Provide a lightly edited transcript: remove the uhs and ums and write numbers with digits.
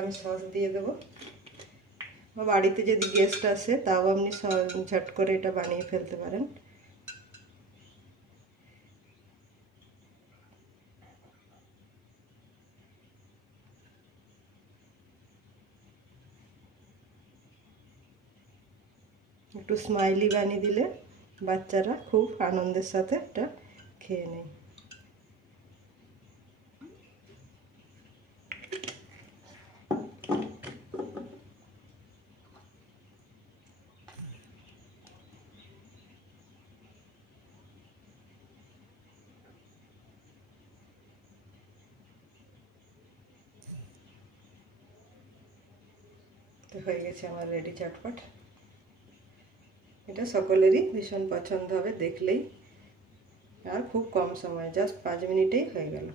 আমি সস দিয়ে দেবো। বাড়িতে যদি গেস্ট আসে তাও আপনি ঝট করে এটা বানিয়ে ফেলতে পারেন। একটু স্মাইলি বানিয়ে দিলে বাচ্চারা খুব আনন্দের সাথে এটা খেয়ে নেয়। তো হয়ে গেছে আমার রেডি চটপট। এটা সকলেরই ভীষণ পছন্দ হবে দেখলেই, আর খুব কম সময়, জাস্ট 5 মিনিটেই হয়ে গেল।